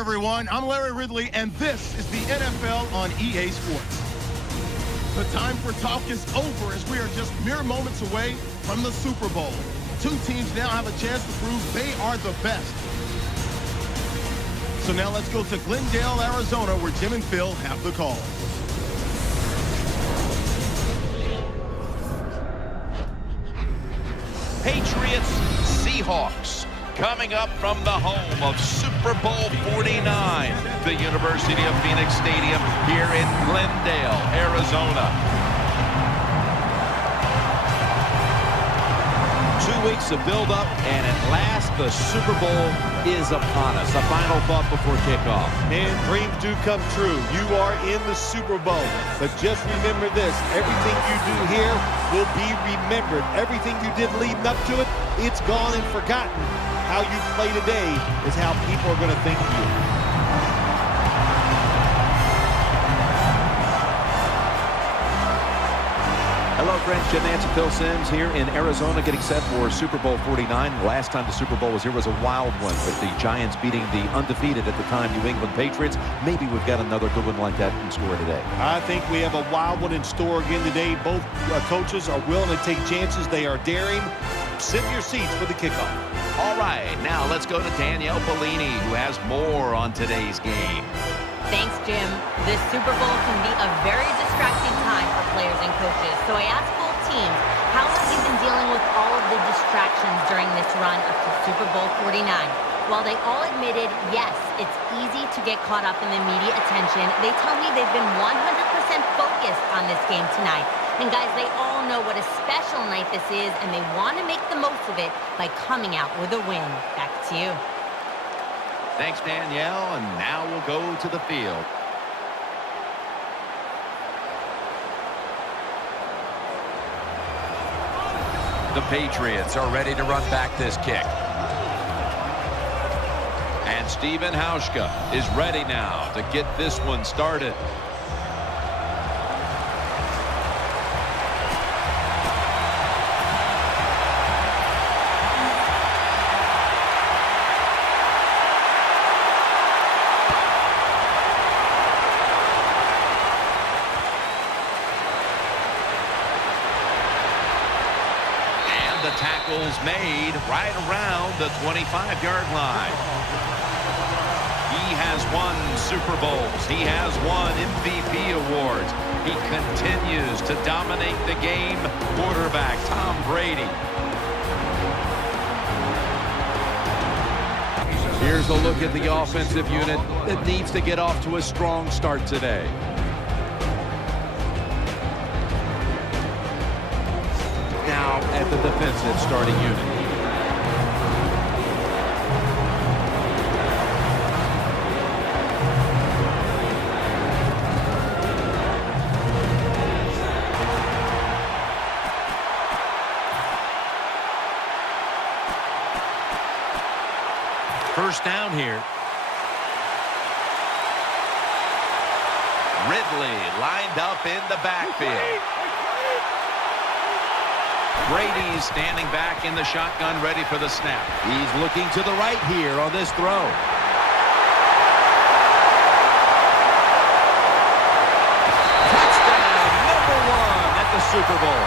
everyone. I'm Larry Ridley, and this is the NFL on EA Sports. The time for talk is over as we are just mere moments away from the Super Bowl. Two teams now have a chance to prove they are the best. So now let's go to Glendale, Arizona, where Jim and Phil have the call. Patriots Seahawks coming up from the home of Super Bowl XLIX, the University of Phoenix Stadium here in Glendale, Arizona. 2 weeks of build-up, and at last the Super Bowl is upon us. A final thought before kickoff. And dreams do come true. You are in the Super Bowl. But just remember this, everything you do here will be remembered. Everything you did leading up to it, it's gone and forgotten. How you play today is how people are going to think of you. Hello, friends. Jim Nance and Phil Simms here in Arizona, getting set for Super Bowl XLIX. Last time the Super Bowl was here was a wild one, with the Giants beating the undefeated at the time New England Patriots. Maybe we've got another good one like that in store today. I think we have a wild one in store again today. Both coaches are willing to take chances. They are daring. Sit in your seats for the kickoff. All right, now let's go to Danielle Bellini, who has more on today's game. Thanks, Jim. This Super Bowl can be a very distracting time for players and coaches. So I asked both teams, how have you been dealing with all of the distractions during this run up to Super Bowl XLIX? While they all admitted, yes, it's easy to get caught up in the media attention, they tell me they've been 100% focused on this game tonight. And guys, they all know what a special night this is, and they want to make the most of it by coming out with a win. Back to you. Thanks, Danielle, and now we'll go to the field. The Patriots are ready to run back this kick. And Steven Hauschka is ready now to get this one started. The tackle's made right around the 25-yard line. He has won Super Bowls. He has won MVP awards. He continues to dominate the game. Quarterback Tom Brady. Here's a look at the offensive unit that needs to get off to a strong start today. Now at the defensive starting unit. First down here. Ridley lined up in the backfield. Brady's standing back in the shotgun, ready for the snap. He's looking to the right here on this throw. Touchdown, #1 at the Super Bowl.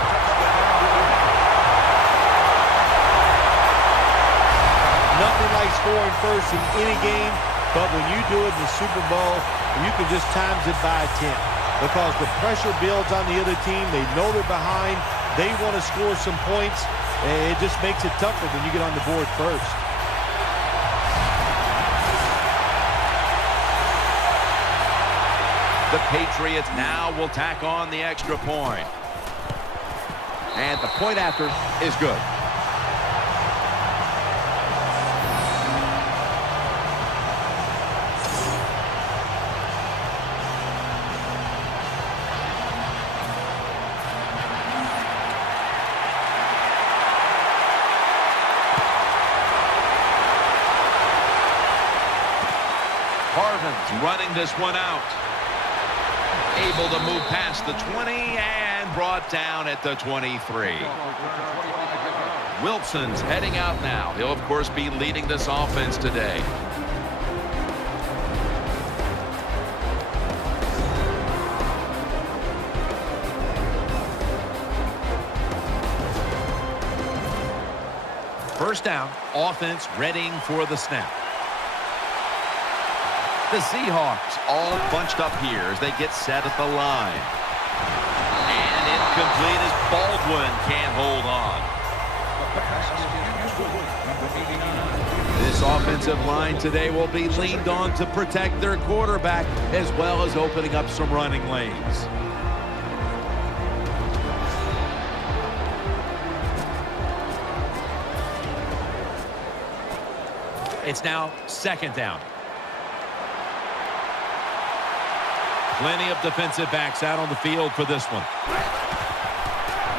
Nothing like scoring first in any game, but when you do it in the Super Bowl, you can just times it by 10. Because the pressure builds on the other team. They know they're behind. They want to score some points, and it just makes it tougher when you get on the board first. The Patriots now will tack on the extra point. And the point after is good. Running this one out. Able to move past the 20 and brought down at the 23. Wilson's heading out now. He'll, of course, be leading this offense today. First down, offense readying for the snap. The Seahawks all bunched up here as they get set at the line. And incomplete as Baldwin can't hold on. This offensive line today will be leaned on to protect their quarterback as well as opening up some running lanes. It's now second down. Plenty of defensive backs out on the field for this one.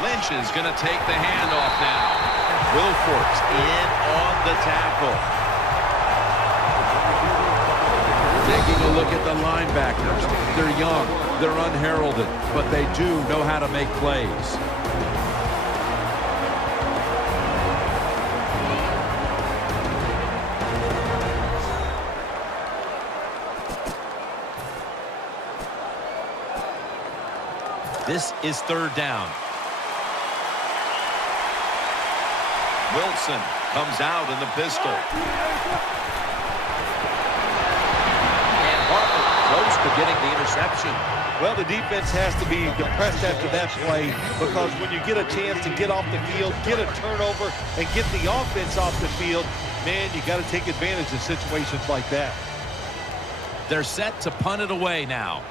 Lynch is going to take the handoff now. Wilfork's in on the tackle. Taking a look at the linebackers. They're young, they're unheralded, but they do know how to make plays. This is third down. Wilson comes out in the pistol. And Hartman close to getting the interception. Well, the defense has to be depressed after that play because when you get a chance to get off the field, get a turnover, and get the offense off the field, man, you got to take advantage of situations like that. They're set to punt it away now.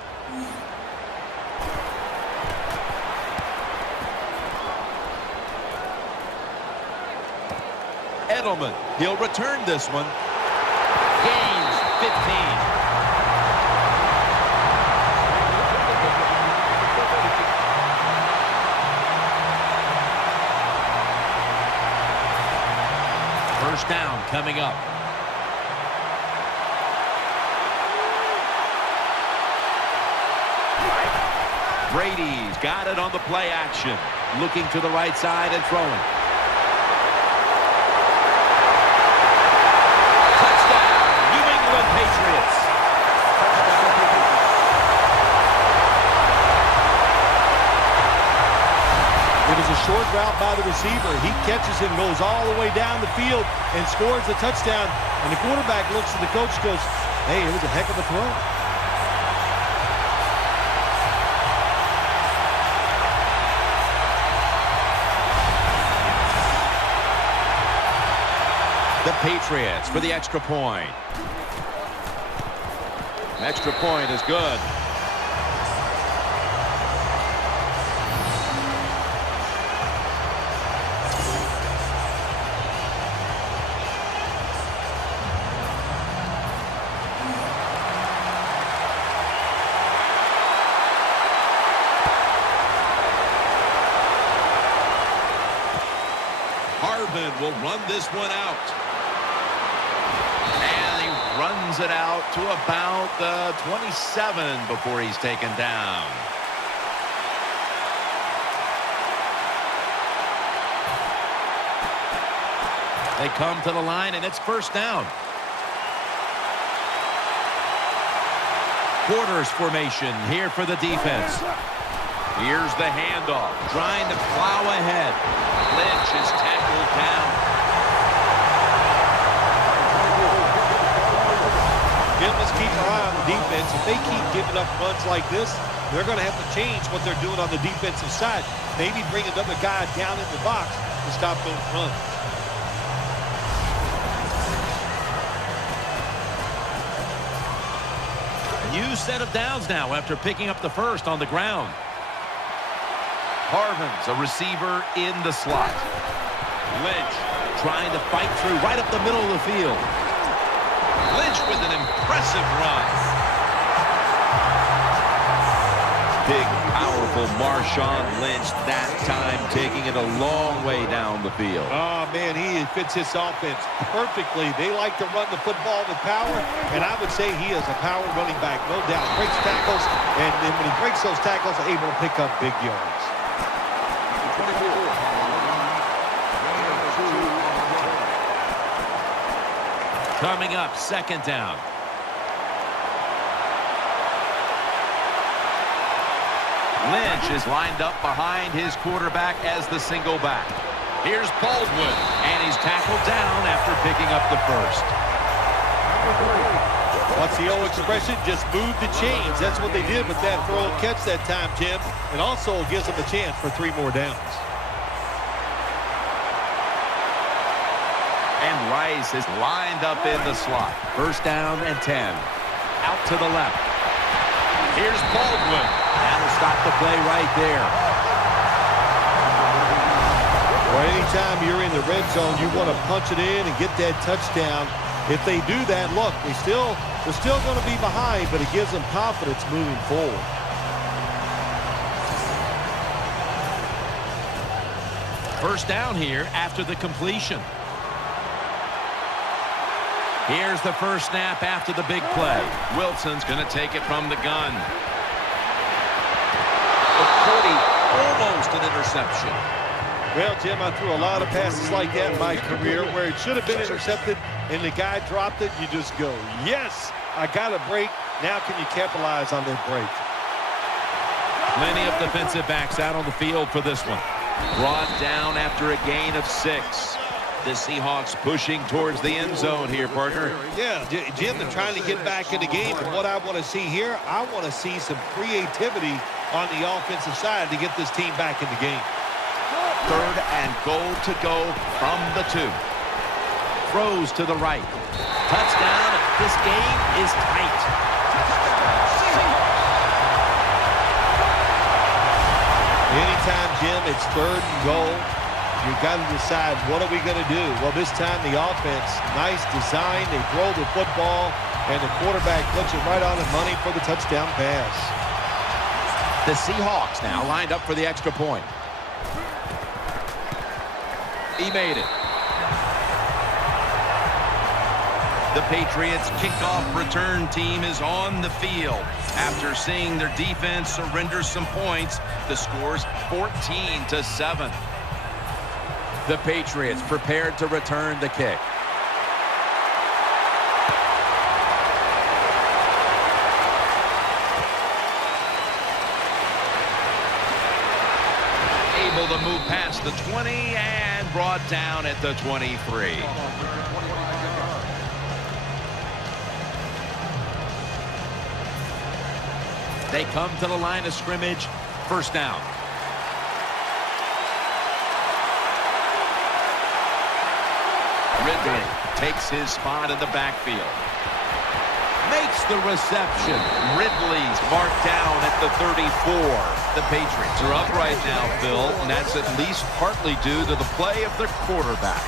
Edelman, he'll return this one. Gains 15. First down coming up. Brady's got it on the play action. Looking to the right side and throwing. Patriots. It was a short route by the receiver. He catches him, goes all the way down the field, and scores the touchdown. And the quarterback looks at the coach and goes, hey, it was a heck of a throw. The Patriots for the extra point. Extra point is good. Harvin will run this one out. Runs it out to about the 27 before he's taken down. They come to the line, and it's first down. Quarters formation here for the defense. Here's the handoff, trying to plow ahead. Lynch is tackled down. Let's keep our eye on the defense. If they keep giving up runs like this, they're going to have to change what they're doing on the defensive side. Maybe bring another guy down in the box to stop those runs. New set of downs now after picking up the first on the ground. Harvin's a receiver in the slot. Lynch trying to fight through right up the middle of the field. Lynch with an impressive run. Big, powerful Marshawn Lynch that time taking it a long way down the field. Oh, man, he fits his offense perfectly. They like to run the football with power, and I would say he is a power running back, no doubt. Breaks tackles, and then when he breaks those tackles, able to pick up big yards. Coming up, second down. Lynch is lined up behind his quarterback as the single back. Here's Baldwin, and he's tackled down after picking up the first. What's the old expression? Just move the chains. That's what they did with that throw and catch that time, Jim. It also gives them a chance for 3 more downs. And Rice is lined up in the slot. First down and 10. Out to the left. Here's Baldwin. That'll stop the play right there. Well, anytime you're in the red zone, you want to punch it in and get that touchdown. If they do that, look, they're still going to be behind, but it gives them confidence moving forward. First down here after the completion. Here's the first snap after the big play. Wilson's going to take it from the gun. The 40, almost an interception. Well, Jim, I threw a lot of passes like that in my career where it should have been intercepted and the guy dropped it. You just go, yes, I got a break. Now can you capitalize on that break? Plenty of defensive backs out on the field for this one. Brought down after a gain of 6. The Seahawks pushing towards the end zone here, partner. Yeah, Jim, they're trying to get back in the game. And what I want to see here, I want to see some creativity on the offensive side to get this team back in the game. 3rd and goal to go from the 2. Throws to the right. Touchdown. This game is tight. Anytime, Jim, it's 3rd and goal. You've got to decide, what are we going to do? Well, this time the offense, nice design. They throw the football, and the quarterback puts it right on the money for the touchdown pass. The Seahawks now lined up for the extra point. He made it. The Patriots kickoff return team is on the field. After seeing their defense surrender some points, the score's 14-7. The Patriots prepared to return the kick. Able to move past the 20 and brought down at the 23. They come to the line of scrimmage. First down. Ridley takes his spot in the backfield. Makes the reception. Ridley's marked down at the 34. The Patriots are up right now, Phil, and that's at least partly due to the play of their quarterback.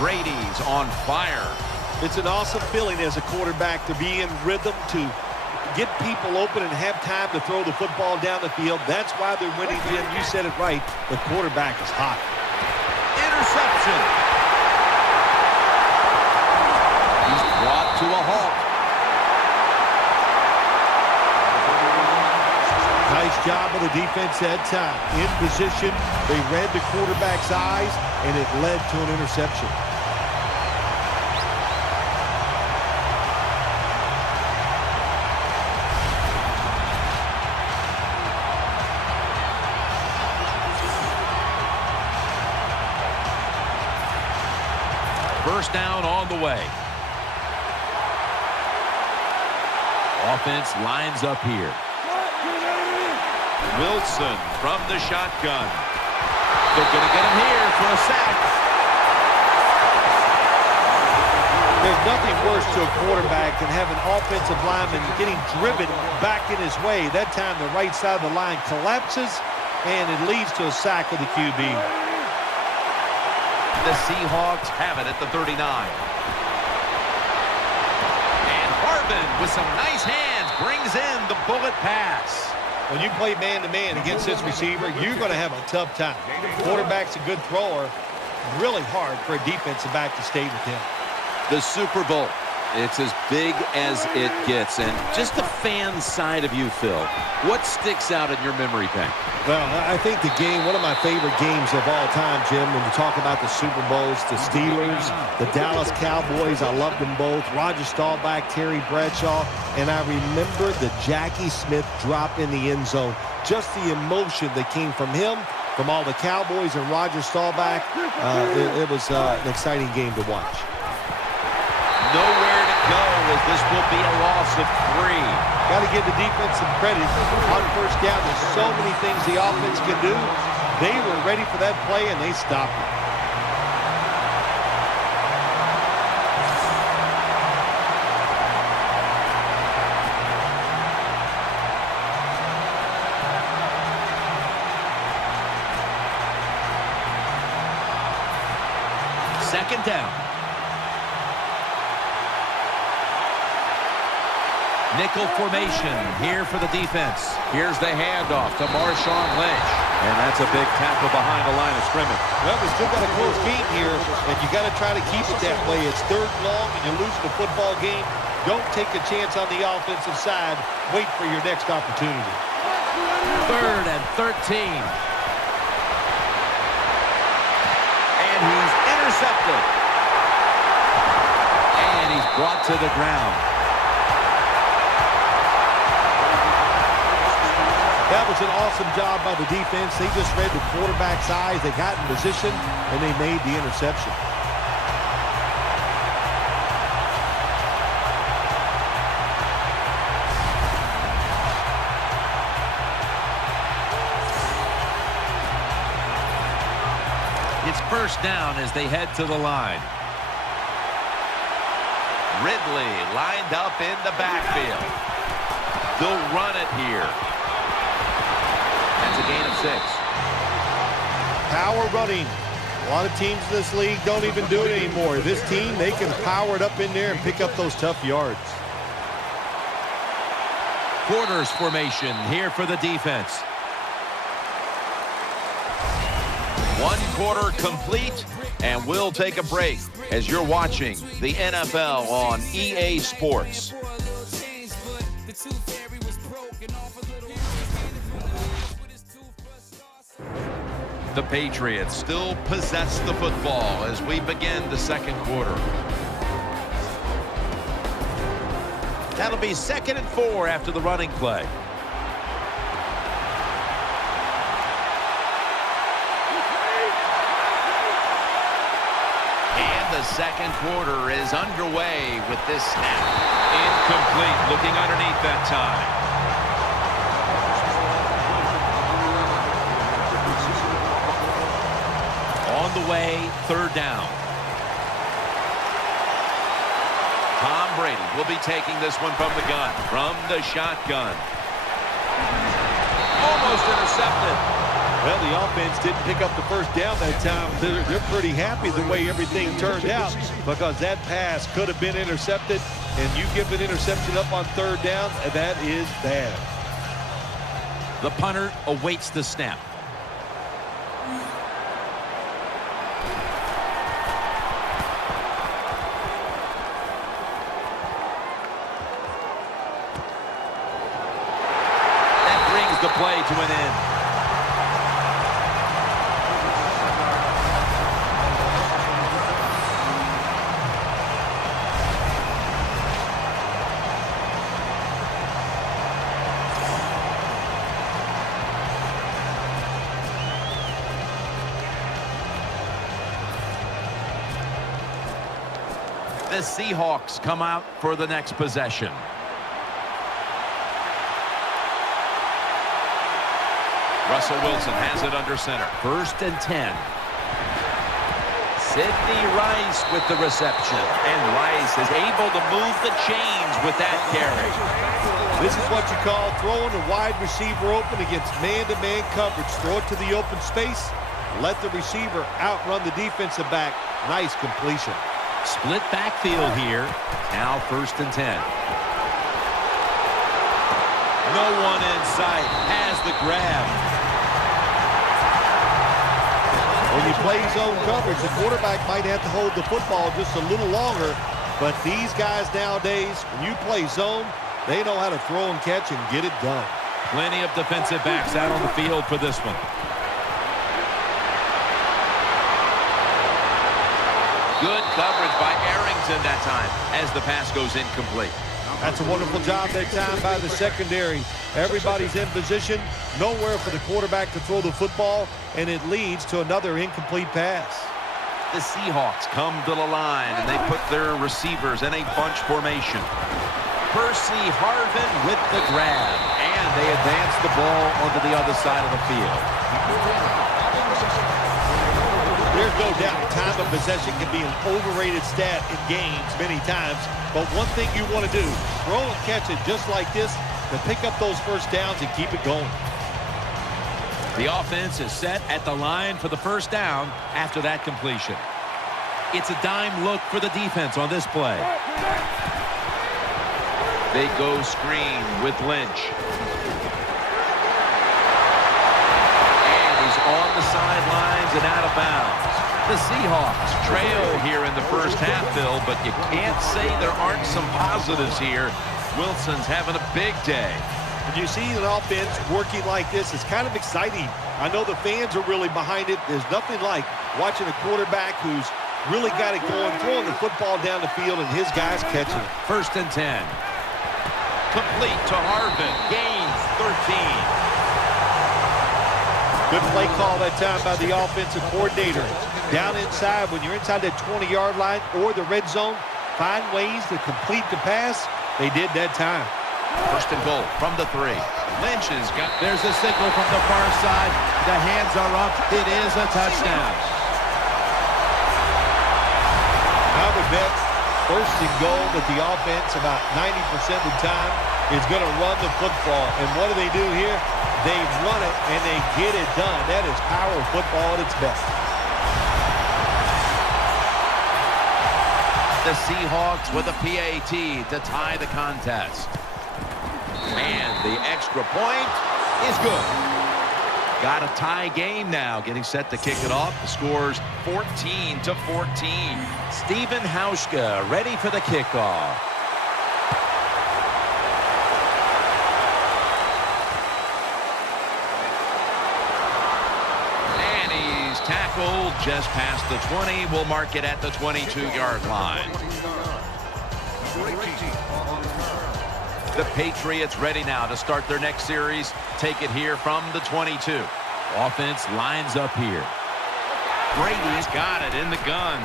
Brady's on fire. It's an awesome feeling as a quarterback to be in rhythm, to get people open and have time to throw the football down the field. That's why they're winning, Jim. You said it right. The quarterback is hot. Interception. He's brought to a halt. Nice job of the defense that time. In position, they read the quarterback's eyes, and it led to an interception. First down on the way. Offense lines up here. Wilson from the shotgun. They're going to get him here for a sack. There's nothing worse to a quarterback than having offensive lineman getting driven back in his way. That time the right side of the line collapses, and it leads to a sack of the QB. The Seahawks have it at the 39. And Harbin with some nice hands brings in the bullet pass. When you play man-to-man against this receiver, you're going to have a tough time. Quarterback's a good thrower. Really hard for a defensive back to stay with him. The Super Bowl. It's as big as it gets. And just the fan side of you, Phil, what sticks out in your memory bank? Well, I think the game, one of my favorite games of all time, Jim, when you talk about the Super Bowls, the Steelers, the Dallas Cowboys, I loved them both. Roger Staubach, Terry Bradshaw, and I remember the Jackie Smith drop in the end zone. Just the emotion that came from him from all the Cowboys and Roger Staubach. It was an exciting game to watch. Nowhere to go as this will be a loss of 3. Got to give the defense some credit. On first down, there's so many things the offense can do. They were ready for that play, and they stopped it. Second down. Nickel formation here for the defense. Here's the handoff to Marshawn Lynch. And that's a big tackle behind the line of scrimmage. Well, we still got a close game here, and you got to try to keep it that way. It's 3rd and long, and you're losing the football game. Don't take a chance on the offensive side. Wait for your next opportunity. 3rd and 13. And he's intercepted. And he's brought to the ground. That was an awesome job by the defense. They just read the quarterback's eyes. They got in position, and they made the interception. It's first down as they head to the line. Ridley lined up in the backfield. They'll run it here. That's a gain of 6. Power running. A lot of teams in this league don't even do it anymore. This team, they can power it up in there and pick up those tough yards. Quarters formation here for the defense. 1 quarter complete, and we'll take a break as you're watching the NFL on EA Sports. The Patriots still possess the football as we begin the second quarter. That'll be 2nd and 4 after the running play. And the second quarter is underway with this snap. Incomplete, looking underneath that time. On the way, 3rd down. Tom Brady will be taking this one from the gun, from the shotgun. Almost intercepted. Well, the offense didn't pick up the first down that time. They're pretty happy the way everything turned out because that pass could have been intercepted, and you give an interception up on 3rd down, and that is bad. The punter awaits the snap. The play to an end. The Seahawks come out for the next possession. Russell Wilson has it under center. 1st and 10. Sidney Rice with the reception. And Rice is able to move the chains with that carry. This is what you call throwing a wide receiver open against man-to-man coverage. Throw it to the open space. Let the receiver outrun the defensive back. Nice completion. Split backfield here. Now 1st and 10. No one in sight. Has the grab. When you play zone coverage, the quarterback might have to hold the football just a little longer. But these guys nowadays, when you play zone, they know how to throw and catch and get it done. Plenty of defensive backs out on the field for this one. Good coverage by Arrington that time as the pass goes incomplete. That's a wonderful job that time by the secondary. Everybody's in position, nowhere for the quarterback to throw the football, and it leads to another incomplete pass. The Seahawks come to the line, and they put their receivers in a bunch formation. Percy Harvin with the grab, and they advance the ball onto the other side of the field. There's no doubt time of possession can be an overrated stat in games many times, but one thing you want to do, throw and catch it just like this to pick up those first downs and keep it going. The offense is set at the line for the first down after that completion. It's a dime look for the defense on this play. They go screen with Lynch. And he's on the sidelines and out of bounds. The Seahawks trail here in the first half, Bill, but you can't say there aren't some positives here. Wilson's having a big day. When you see an offense working like this, it's kind of exciting. I know the fans are really behind it. There's nothing like watching a quarterback who's really got it going, throwing the football down the field, and his guys catching it. 1st and 10. Complete to Harvin. Gains 13. Good play call that time by the offensive coordinator. Down inside, when you're inside that 20-yard line or the red zone, find ways to complete the pass. They did that time. 1st and goal from the 3. Lynch has got... There's a signal from the far side. The hands are up. It is a touchdown. I would bet 1st and goal that the offense about 90% of the time is going to run the football. And what do they do here? They run it and they get it done. That is power football at its best. The Seahawks with a PAT to tie the contest. And the extra point is good. Got a tie game now, getting set to kick it off. The score's 14-14. Stephen Hauschka ready for the kickoff. And he's tackled just past the 20. We'll mark it at the 22-yard line. The Patriots ready now to start their next series. Take it here from the 22. Offense lines up here. Brady's got it in the gun.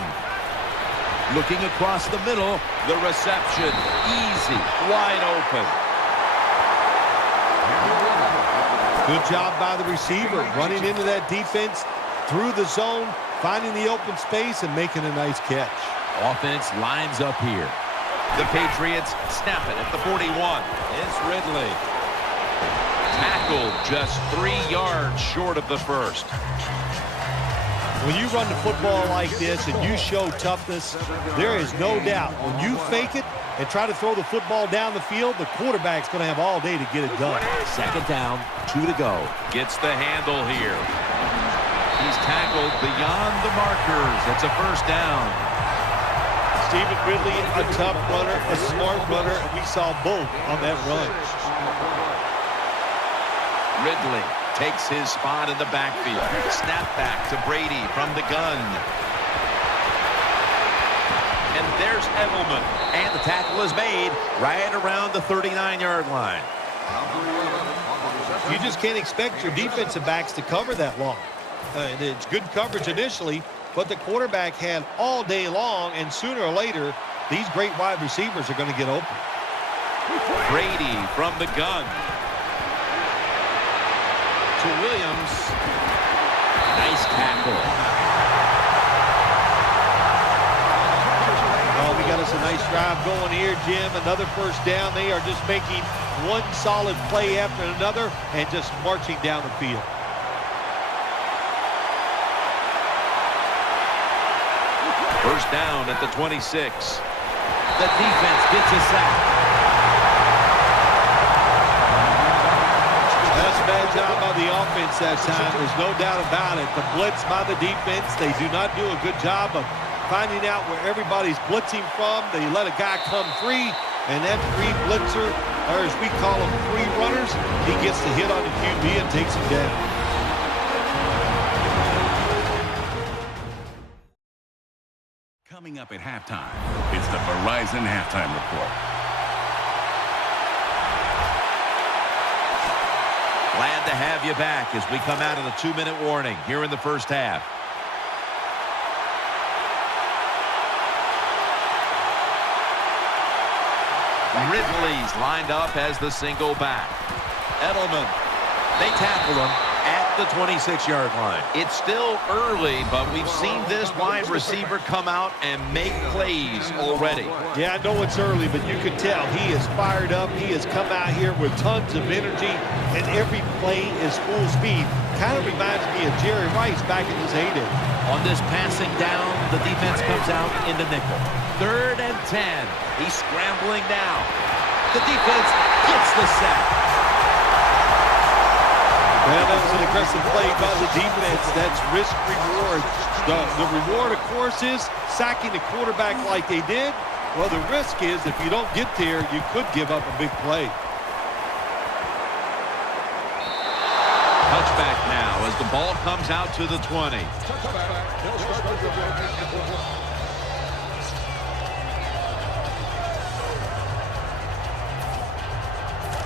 Looking across the middle. The reception. Easy. Wide open. Good job by the receiver. Running into that defense through the zone. Finding the open space and making a nice catch. Offense lines up here. The Patriots snap it at the 41. It's Ridley. Tackled just 3 yards short of the first. When you run the football like this and you show toughness, there is no doubt when you fake it and try to throw the football down the field, the quarterback's going to have all day to get it done. 2nd down, 2 to go. Gets the handle here. He's tackled beyond the markers. It's a 1st down. Stephen Ridley, a tough runner, a smart runner, and we saw both on that run. Ridley takes his spot in the backfield. Snap back to Brady from the gun. And there's Edelman. And the tackle is made right around the 39-yard line. You just can't expect your defensive backs to cover that long. It's good coverage initially, but the quarterback had all day long, and sooner or later, these great wide receivers are going to get open. Brady from the gun. To Williams. Nice tackle. Oh, we got us a nice drive going here, Jim. Another 1st down. They are just making one solid play after another and just marching down the field. First down at the 26. The defense gets a sack. That's a bad job by the offense that time. There's no doubt about it. The blitz by the defense, they do not do a good job of finding out where everybody's blitzing from. They let a guy come free, and that free blitzer, or as we call them, free runners, he gets the hit on the QB and takes him down. Coming up at halftime, it's the Verizon Halftime Report. Glad to have you back as we come out of the 2-minute warning here in the first half. Ridley's lined up as the single back. Edelman, they tackle him at the 26-yard line. It's still early, but we've seen this wide receiver come out and make plays already. Yeah, I know it's early, but you can tell he is fired up. He has come out here with tons of energy, and every play is full speed. Kind of reminds me of Jerry Rice back in his heyday. On this passing down, the defense comes out in the nickel. 3rd and 10. He's scrambling now. The defense gets the sack. Well, that was an aggressive play by the defense. That's risk-reward. The reward, of course, is sacking the quarterback like they did. Well, the risk is if you don't get there, you could give up a big play. Touchback now as the ball comes out to the 20.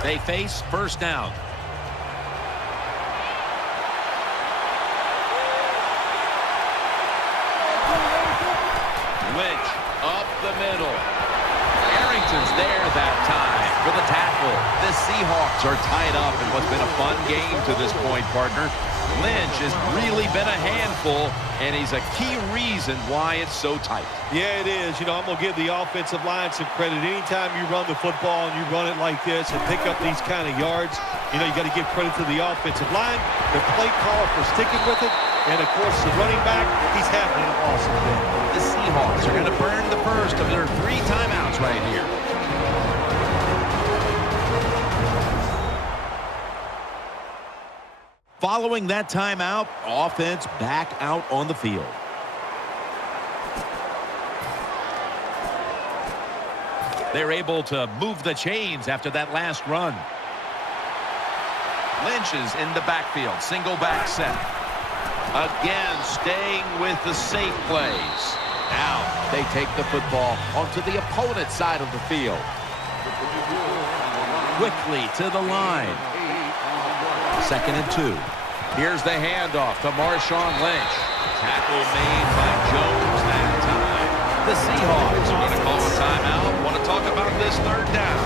They face first down. Lynch up the middle. Arrington's there that time for the tackle. The Seahawks are tied up in what's been a fun game to this point, partner. Lynch has really been a handful, and he's a key reason why it's so tight. Yeah, it is. You know, I'm going to give the offensive line some credit. Anytime you run the football and you run it like this and pick up these kind of yards, you know, you got to give credit to the offensive line, the play caller for sticking with it, and, of course, the running back, he's having an awesome day. The Seahawks are going to burn the first of their 3 timeouts right here. Following that timeout, offense back out on the field. They're able to move the chains after that last run. Lynch is in the backfield, single back set. Again, staying with the safe plays. Now they take the football onto the opponent's side of the field. Quickly to the line. 2nd and 2. Here's the handoff to Marshawn Lynch. Tackle made by Jones that time. The Seahawks are going to call a timeout. Want to talk about this 3rd down.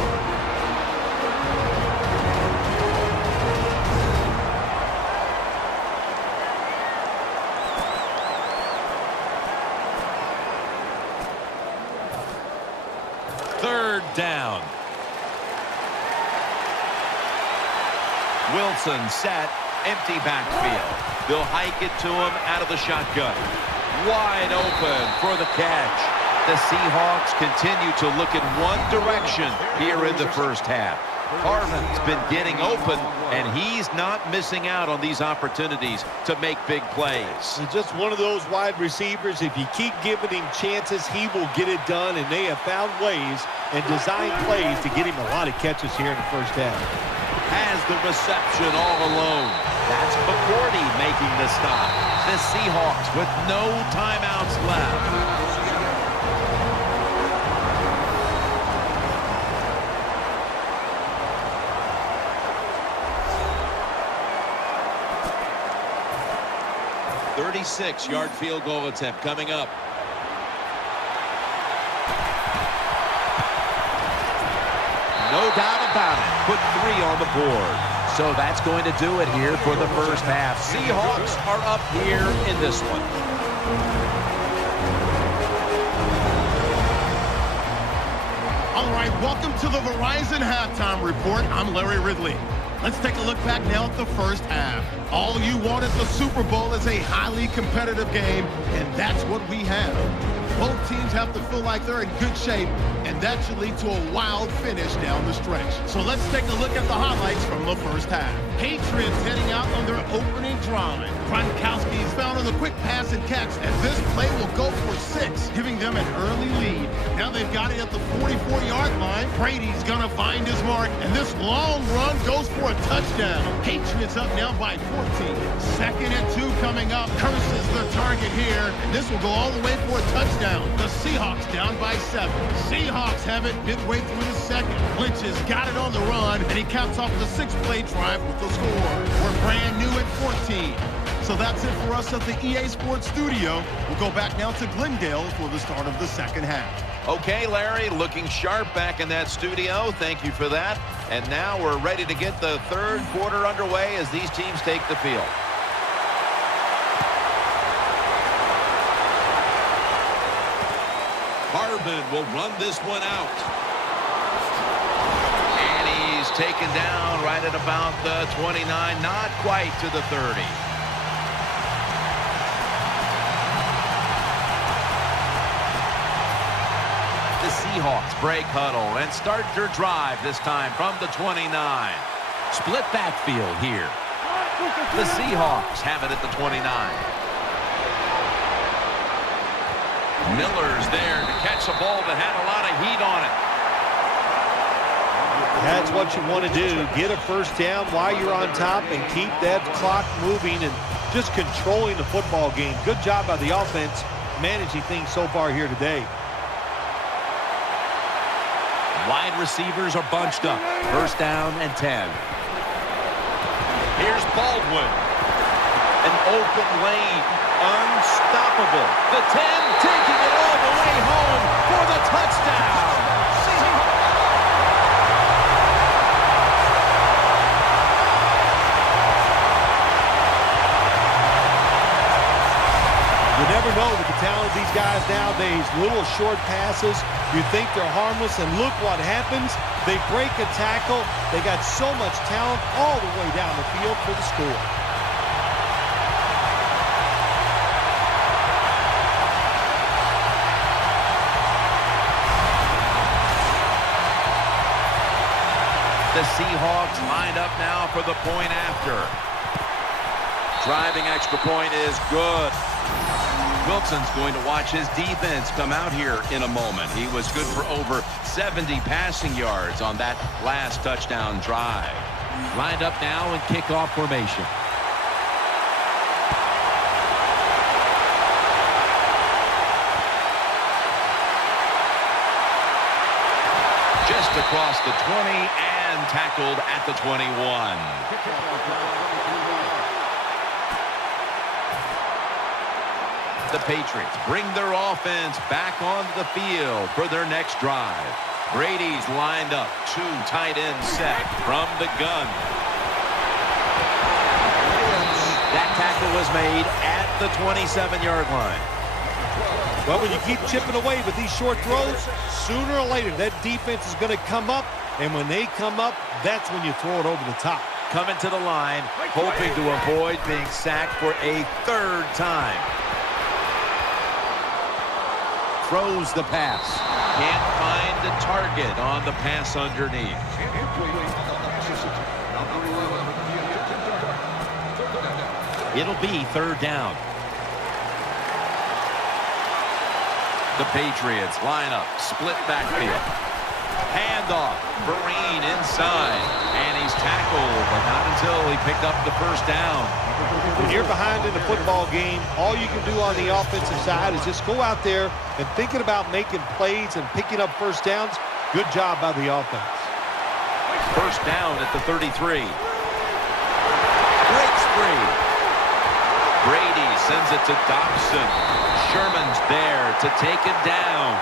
Third down. Wilson set, empty backfield. They'll hike it to him out of the shotgun. Wide open for the catch. The Seahawks continue to look in one direction here in the first half. Harvin's been getting open, and he's not missing out on these opportunities to make big plays. He's just one of those wide receivers. If you keep giving him chances, he will get it done, and they have found ways and designed plays to get him a lot of catches here in the first half. Has the reception all alone. That's McCourty making the stop. The Seahawks with no timeouts left. Yard field goal attempt coming up. No doubt about it. Put 3 on the board. So that's going to do it here for the first half. Seahawks are up here in this one. All right, welcome to the Verizon Halftime Report. I'm Larry Ridley. Let's take a look back now at the first half. All you want at the Super Bowl is a highly competitive game, and that's what we have. Both teams have to feel like they're in good shape, and that should lead to a wild finish down the stretch. So let's take a look at the highlights from the first half. Patriots heading out on their opening drive. Gronkowski is found on the quick pass and catch, and this play will go for 6, giving them an early lead. Now they've got it at the 44-yard line. Brady's going to find his mark, and this long run goes for a touchdown. Patriots up now by 14. 2nd and 2 coming up. Curses the target here, and this will go all the way for a touchdown. touchdown. The Seahawks down by 7. Seahawks have it midway through the second. Lynch has got it on the run, and he caps off the 6-play drive with the score. We're brand new at 14. So that's it for us at the EA Sports Studio. We'll go back now to Glendale for the start of the second half. Okay, Larry, looking sharp back in that studio. Thank you for that. And now we're ready to get the third quarter underway as these teams take the field. Harbin will run this one out. And he's taken down right at about the 29, not quite to the 30. The Seahawks break huddle and start their drive this time from the 29. Split backfield here. The Seahawks have it at the 29. Miller's there to catch a ball that had a lot of heat on it. That's what you want to do. Get a first down while you're on top and keep that clock moving and just controlling the football game. Good job by the offense managing things so far here today. Wide receivers are bunched up. First down and 10. Here's Baldwin. An open lane. Unstoppable. The 10 taking it all the way home for the touchdown. You never know with the talent of these guys nowadays. Little short passes. You think they're harmless, and look what happens. They break a tackle. They got so much talent all the way down the field for the score. The Seahawks lined up now for the point after. Driving extra point is good. Wilson's going to watch his defense come out here in a moment. He was good for over 70 passing yards on that last touchdown drive. Lined up now in kickoff formation. Just across the 20 and tackled at the 21. The Patriots bring their offense back onto the field for their next drive. Brady's lined up, 2 tight ends set from the gun. That tackle was made at the 27-yard line. Well, when you keep chipping away with these short throws, sooner or later that defense is going to come up, and when they come up, that's when you throw it over the top. Coming to the line, hoping to avoid being sacked for a 3rd time. Throws the pass. Can't find the target on the pass underneath. It'll be 3rd down. The Patriots line up, split backfield. Handoff, Vereen inside, and he's tackled, but not until he picked up the first down. When you're behind in the football game, all you can do on the offensive side is just go out there and thinking about making plays and picking up first downs. Good job by the offense. First down at the 33. Breaks free. Brady sends it to Dobson. Sherman's there to take it down.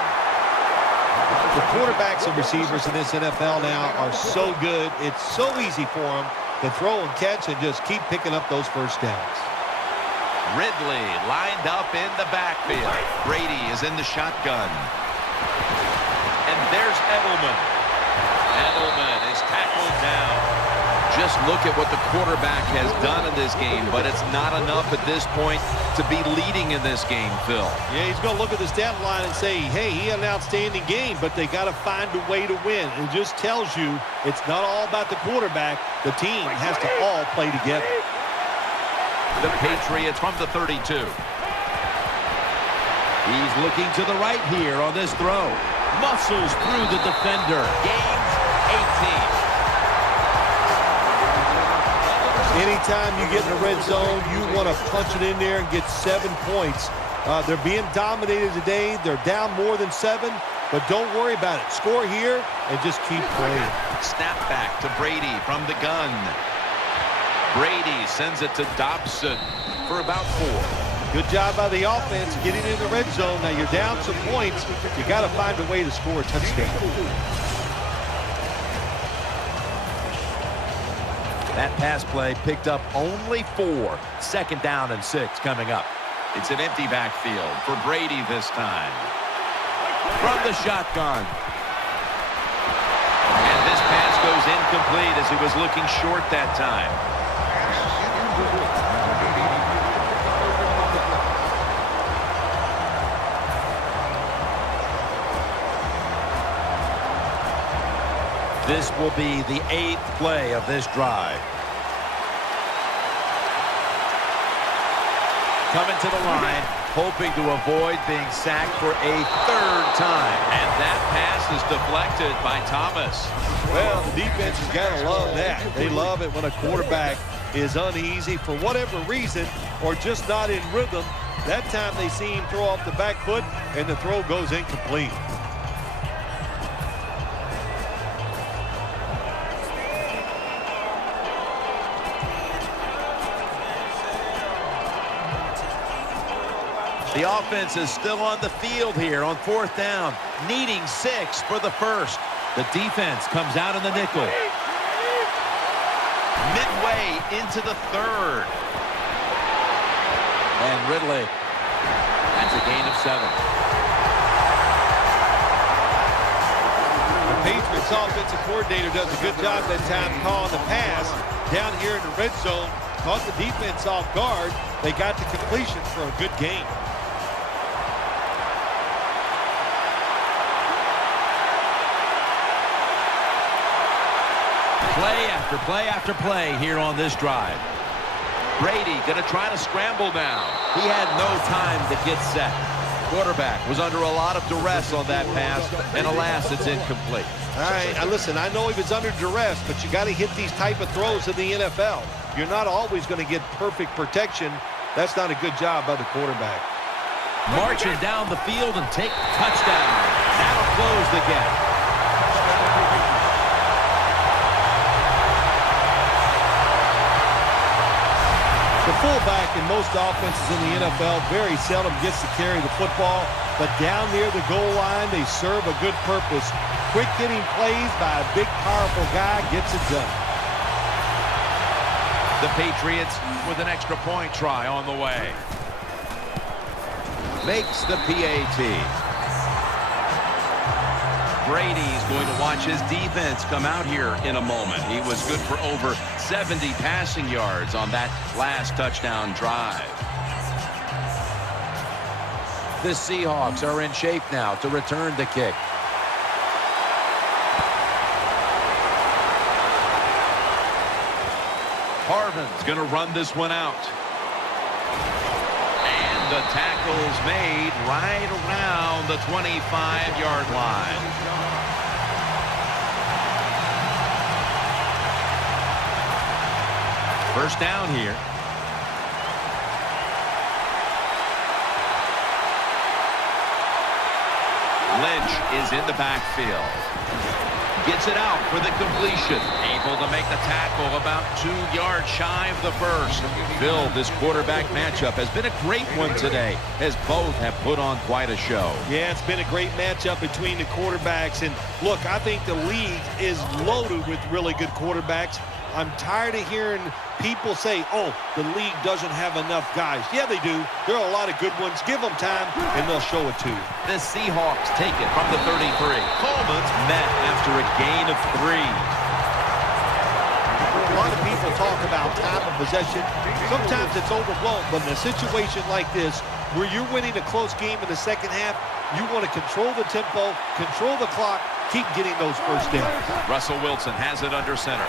The quarterbacks and receivers in this NFL now are so good. It's so easy for them to throw and catch and just keep picking up those first downs. Ridley lined up in the backfield. Brady is in the shotgun. And there's Edelman. Edelman is tackled down. Just look at what the quarterback has done in this game, but it's not enough at this point to be leading in this game, Phil. Yeah, he's going to look at the stat line and say, hey, he had an outstanding game, but they got to find a way to win. It just tells you it's not all about the quarterback. The team has to all play together. The Patriots from the 32. He's looking to the right here on this throw. Muscles through the defender. Gains 18. Anytime you get in the red zone, you want to punch it in there and get 7 points. They're being dominated today. They're down more than 7, but don't worry about it. Score here and just keep playing. Snap back to Brady from the gun. Brady sends it to Dobson for about 4. Good job by the offense getting in the red zone. Now you're down some points. You got to find a way to score a touchdown. That pass play picked up only 4. 2nd down and 6 coming up. It's an empty backfield for Brady this time. From the shotgun. And this pass goes incomplete as he was looking short that time. This will be the 8th play of this drive. Coming to the line, hoping to avoid being sacked for a 3rd time. And that pass is deflected by Thomas. Well, the defense has got to love that. They love it when a quarterback is uneasy for whatever reason or just not in rhythm. That time they see him throw off the back foot and the throw goes incomplete. The offense is still on the field here on 4th down, needing 6 for the 1st. The defense comes out in the nickel. Midway into the 3rd. And Ridley, that's a gain of 7. The Patriots offensive coordinator does a good job that time calling the pass down here in the red zone. Caught the defense off guard. They got the completion for a good game. Play after play after play here on this drive. Brady going to try to scramble now. He had no time to get set. Quarterback was under a lot of duress on that pass, and alas, it's incomplete. All right, now listen, I know he was under duress, but you got to hit these type of throws in the NFL. You're not always going to get perfect protection. That's not a good job by the quarterback. Marching down the field and take touchdown. That'll close the gap. The fullback in most offenses in the NFL very seldom gets to carry the football, but down near the goal line, they serve a good purpose. Quick hitting plays by a big, powerful guy gets it done. The Patriots with an extra point try on the way. Makes the PAT. Brady's going to watch his defense come out here in a moment. He was good for over 70 passing yards on that last touchdown drive. The Seahawks are in shape now to return the kick. Harvin's going to run this one out. And the tackle's made right around the 25-yard line. First down here. Lynch is in the backfield. Gets it out for the completion. Able to make the tackle about 2 yards shy of the first. Bill, this quarterback matchup has been a great one today, as both have put on quite a show. Yeah, it's been a great matchup between the quarterbacks. And look, I think the league is loaded with really good quarterbacks. I'm tired of hearing people say, oh, the league doesn't have enough guys. Yeah, they do. There are a lot of good ones. Give them time, and they'll show it to you. The Seahawks take it from the 33. Coleman's met after a gain of 3. A lot of people talk about time of possession. Sometimes it's overblown, but in a situation like this, where you're winning a close game in the second half, you want to control the tempo, control the clock, keep getting those first downs. Russell Wilson has it under center.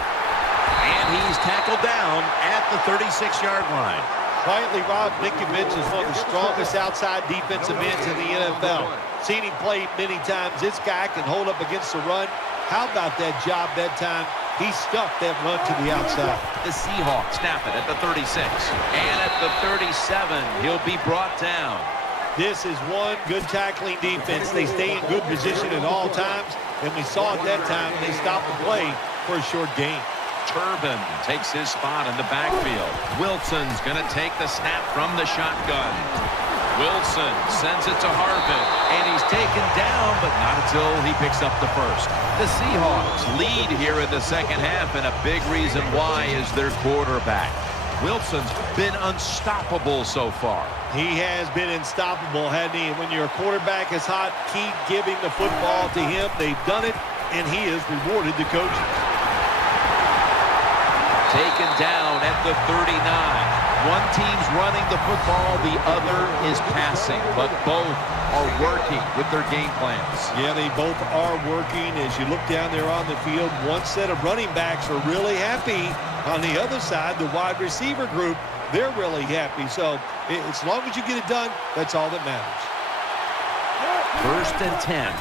And he's tackled down at the 36-yard line. Quietly, Rob, Ninkovich is one of the strongest outside defensive ends in the NFL. Seen him play many times. This guy can hold up against the run. How about that job that time? He stuffed that run to the outside. The Seahawks snap it at the 36. And at the 37, he'll be brought down. This is one good tackling defense. They stay in good position at all times, and we saw at that time they stopped the play for a short gain. Turbin takes his spot in the backfield. Wilson's going to take the snap from the shotgun. Wilson sends it to Harvin, and he's taken down, but not until he picks up the first. The Seahawks lead here in the second half, and a big reason why is their quarterback. Wilson's been unstoppable so far. He has been unstoppable, hasn't he? And when your quarterback is hot, keep giving the football to him. They've done it, and he has rewarded the coaches. Taken down at the 39. One team's running the football, the other is passing, but both are working with their game plans. Yeah, they both are working. As you look down there on the field, one set of running backs are really happy. On the other side, the wide receiver group, they're really happy. So as long as you get it done, that's all that matters. 1st and 10.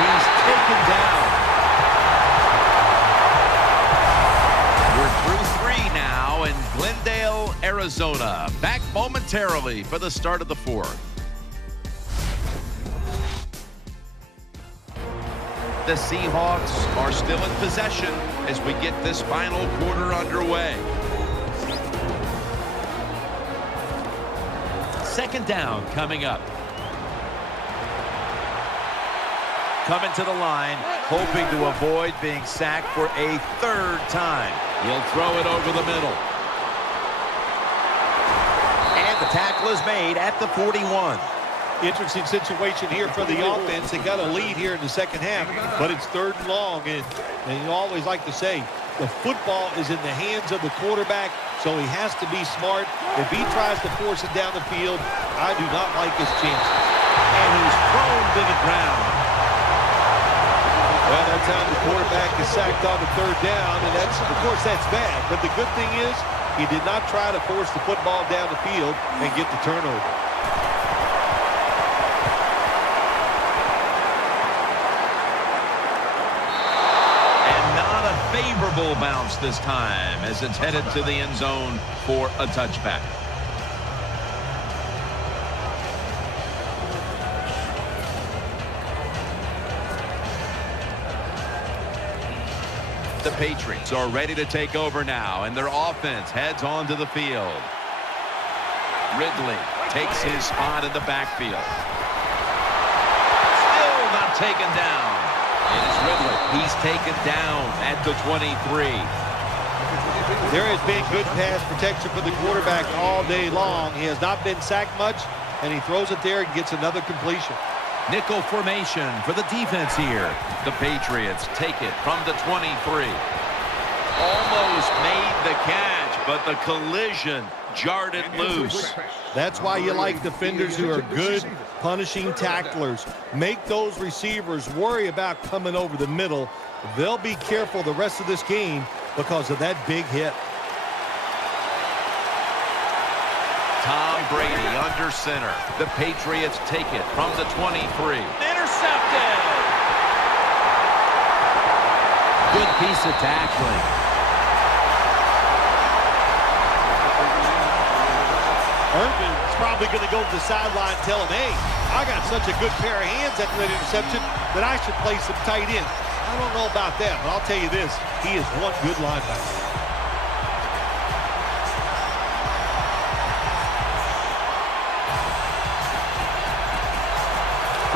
He's taken down. We're through 3 now in Glendale, Arizona. Back momentarily for the start of the 4th. The Seahawks are still in possession as we get this final quarter underway. 2nd down coming up. Coming to the line, hoping to avoid being sacked for a 3rd time. He'll throw it over the middle. And the tackle is made at the 41. Interesting situation here for the offense. They got a lead here in the second half, but it's 3rd and long. And you always like to say, the football is in the hands of the quarterback, so he has to be smart. If he tries to force it down the field, I do not like his chances. And he's thrown to the ground. Well, that time the quarterback is sacked on the 3rd down, and of course, that's bad. But the good thing is, he did not try to force the football down the field and get the turnover. Favorable bounce this time as it's headed to the end zone for a touchback. The Patriots are ready to take over now, and their offense heads onto the field. Ridley takes his spot in the backfield. Still not taken down. It is Ridley. He's taken down at the 23. There has been good pass protection for the quarterback all day long. He has not been sacked much, and he throws it there and gets another completion. Nickel formation for the defense here. The Patriots take it from the 23. Almost made the catch, but the collision jarred it loose. That's why you like defenders who are good punishing tacklers. Make those receivers worry about coming over the middle. They'll be careful the rest of this game because of that big hit. Tom Brady under center. The Patriots take it from the 23. Intercepted! Good piece of tackling. Irvin's probably going to go to the sideline and tell him, hey, I got such a good pair of hands after that interception that I should play some tight end. I don't know about that, but I'll tell you this, he is one good linebacker.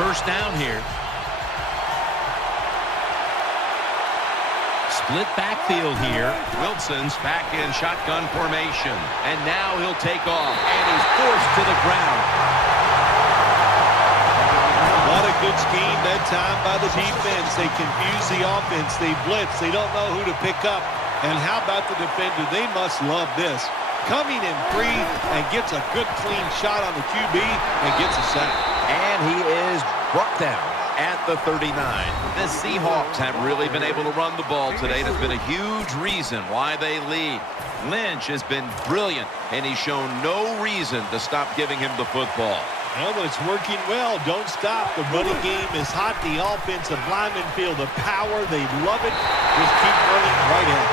First down here. Split backfield here. Wilson's back in shotgun formation. And now he'll take off. And he's forced to the ground. What a good scheme that time by the defense. They confuse the offense. They blitz. They don't know who to pick up. And how about the defender? They must love this. Coming in free and gets a good clean shot on the QB and gets a sack. And he is brought down at the 39. The Seahawks have really been able to run the ball today. That's been a huge reason why they lead. Lynch has been brilliant, and he's shown no reason to stop giving him the football. Well, but it's working well. Don't stop. The running game is hot. The offensive linemen feel the power. They love it. Just keep running right ahead.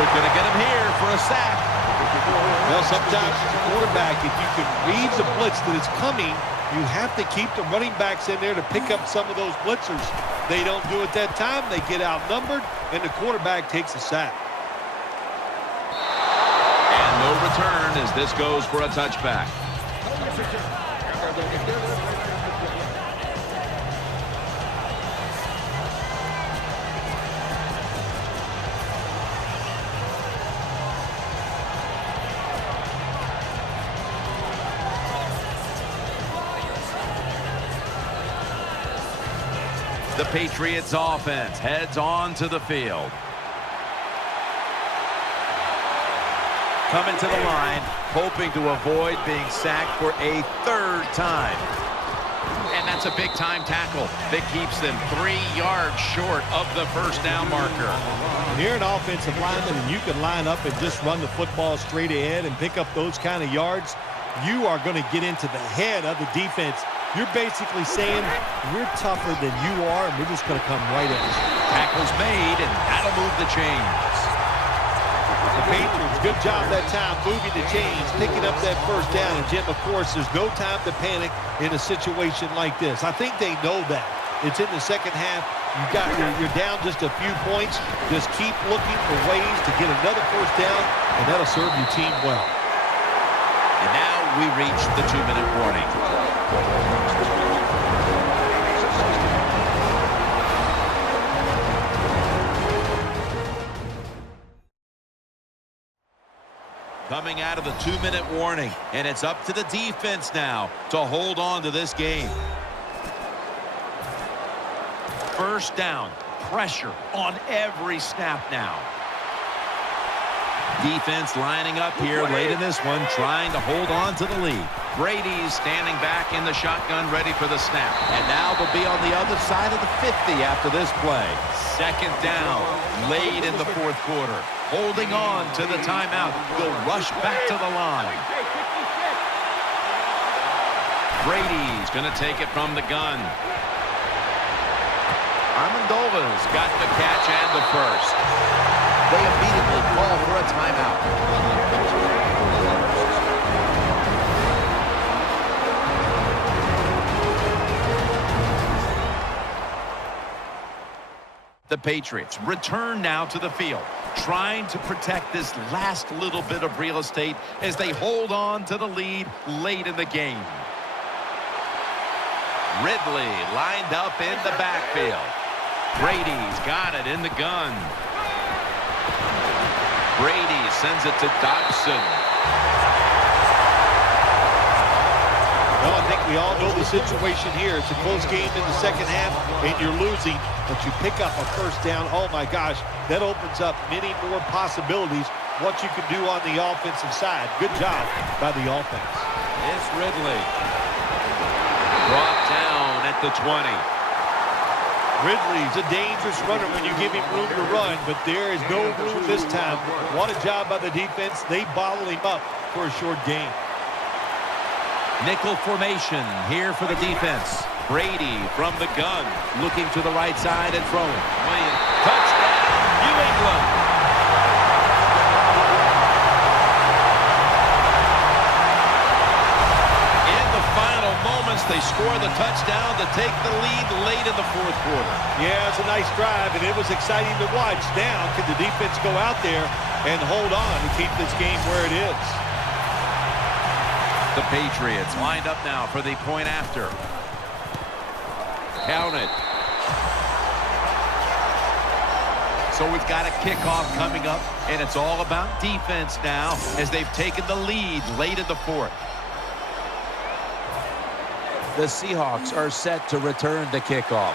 They're going to get him here for a sack. Well, sometimes as a quarterback, if you can read the blitz that is coming, you have to keep the running backs in there to pick up some of those blitzers. They don't do it that time. They get outnumbered, and the quarterback takes a sack. And no return as this goes for a touchback. The Patriots offense heads on to the field. Coming to the line, hoping to avoid being sacked for a third time. And that's a big-time tackle that keeps them 3 yards short of the first down marker. When you're an offensive lineman and you can line up and just run the football straight ahead and pick up those kind of yards, you are going to get into the head of the defense. You're basically saying, we're tougher than you are, and we're just going to come right at you. Tackle's made, and that'll move the chains. The Patriots, good job that time moving the chains, picking up that first down. And, Jim, of course, there's no time to panic in a situation like this. I think they know that. It's in the second half. You're down just a few points. Just keep looking for ways to get another first down, and that'll serve your team well. And now we reach the 2-minute warning. Coming out of the 2-minute warning, and it's up to the defense now to hold on to this game. First down, pressure on every snap now. Defense lining up here late in this one, trying to hold on to the lead. Brady's standing back in the shotgun, ready for the snap. And now they'll be on the other side of the 50 after this play. Second down, late in the fourth quarter. Holding on to the timeout. They'll rush back to the line. Brady's going to take it from the gun. Amendola's got the catch and the first. They immediately call for a timeout. The Patriots return now to the field, trying to protect this last little bit of real estate as they hold on to the lead late in the game. Ridley lined up in the backfield. Brady's got it in the gun. Brady sends it to Dobson. Well, I think we all know the situation here. It's a close game in the second half, and you're losing, but you pick up a first down. Oh, my gosh, that opens up many more possibilities, what you can do on the offensive side. Good job by the offense. It's Ridley. Brought down at the 20. Ridley's a dangerous runner when you give him room to run, but there is no room this time. What a job by the defense. They bottle him up for a short gain. Nickel formation here for the defense. Brady from the gun, looking to the right side and throwing. Touchdown, New England. They score the touchdown to take the lead late in the fourth quarter. Yeah, it's a nice drive, and it was exciting to watch. Now, can the defense go out there and hold on to keep this game where it is? The Patriots lined up now for the point after. Counted. So we've got a kickoff coming up, and it's all about defense now as they've taken the lead late in the fourth. The Seahawks are set to return the kickoff.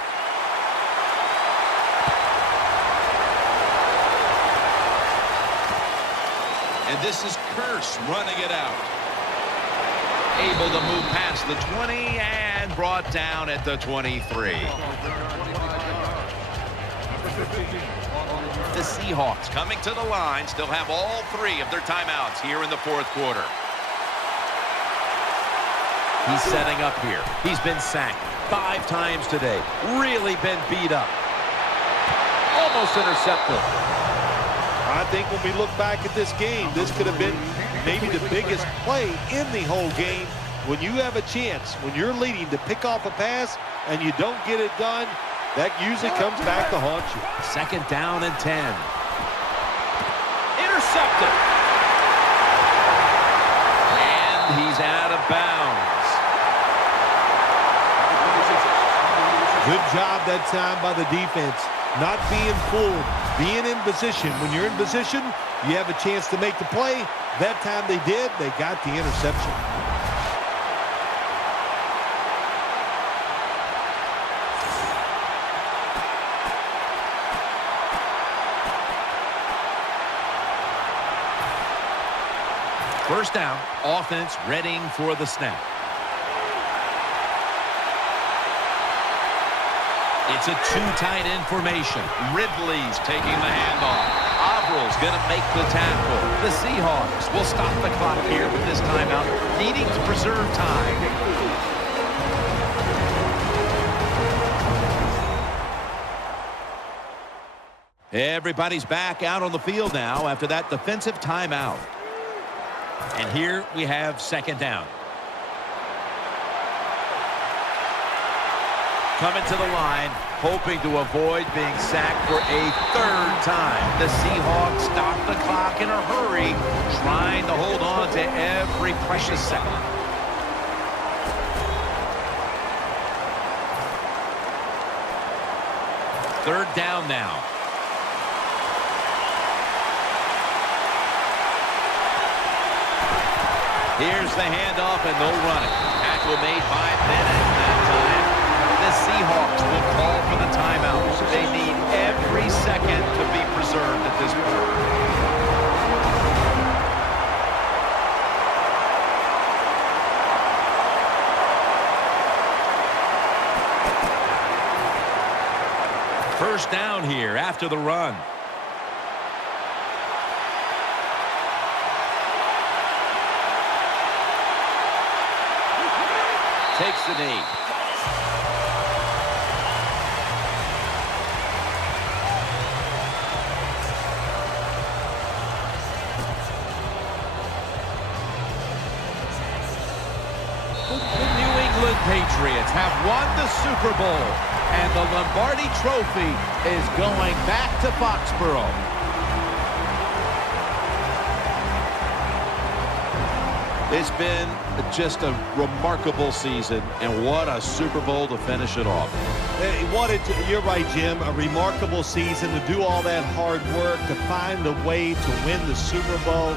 And this is Curse running it out. Able to move past the 20 and brought down at the 23. The Seahawks coming to the line still have all 3 of their timeouts here in the fourth quarter. He's setting up here. He's been sacked 5 times today. Really been beat up. Almost intercepted. I think when we look back at this game, this could have been maybe the biggest play in the whole game. When you have a chance, when you're leading, to pick off a pass and you don't get it done, that usually comes back to haunt you. 2nd down and 10. Intercepted. And he's out of bounds. Good job that time by the defense. Not being fooled, being in position. When you're in position, you have a chance to make the play. That time they did. They got the interception. First down, offense readying for the snap. It's a too-tight end formation. Ridley's taking the handoff. Avril's going to make the tackle. The Seahawks will stop the clock here with this timeout, needing to preserve time. Everybody's back out on the field now after that defensive timeout. And here we have 2nd down. Coming to the line, hoping to avoid being sacked for a 3rd time. The Seahawks stop the clock in a hurry, trying to hold on to every precious second. Third down now. Here's the handoff and no running. Tackle made by Bennett that time. The Seahawks will call for the timeout. They need every second to be preserved at this point. First down here after the run. Takes the knee. The New England Patriots have won the Super Bowl, and the Lombardi Trophy is going back to Foxborough. It's been just a remarkable season, and what a Super Bowl to finish it off. You're right, Jim. A remarkable season to do all that hard work, to find a way to win the Super Bowl.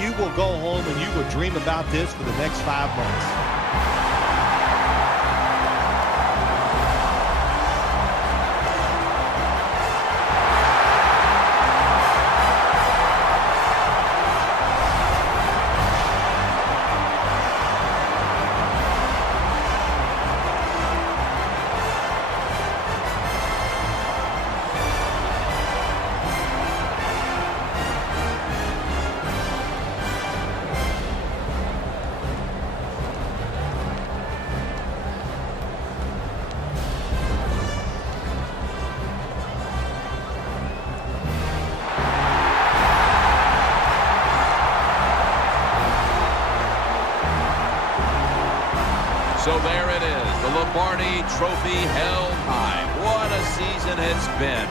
You will go home and you will dream about this for the next 5 months. So there it is, the Lombardi Trophy held high. What a season it's been.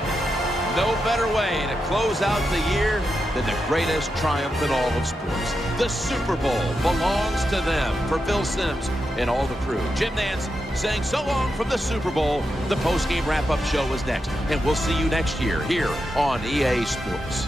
No better way to close out the year than the greatest triumph in all of sports. The Super Bowl belongs to them. For Phil Simms and all the crew, Jim Nance saying so long from the Super Bowl. The post-game wrap-up show is next, and we'll see you next year here on EA Sports.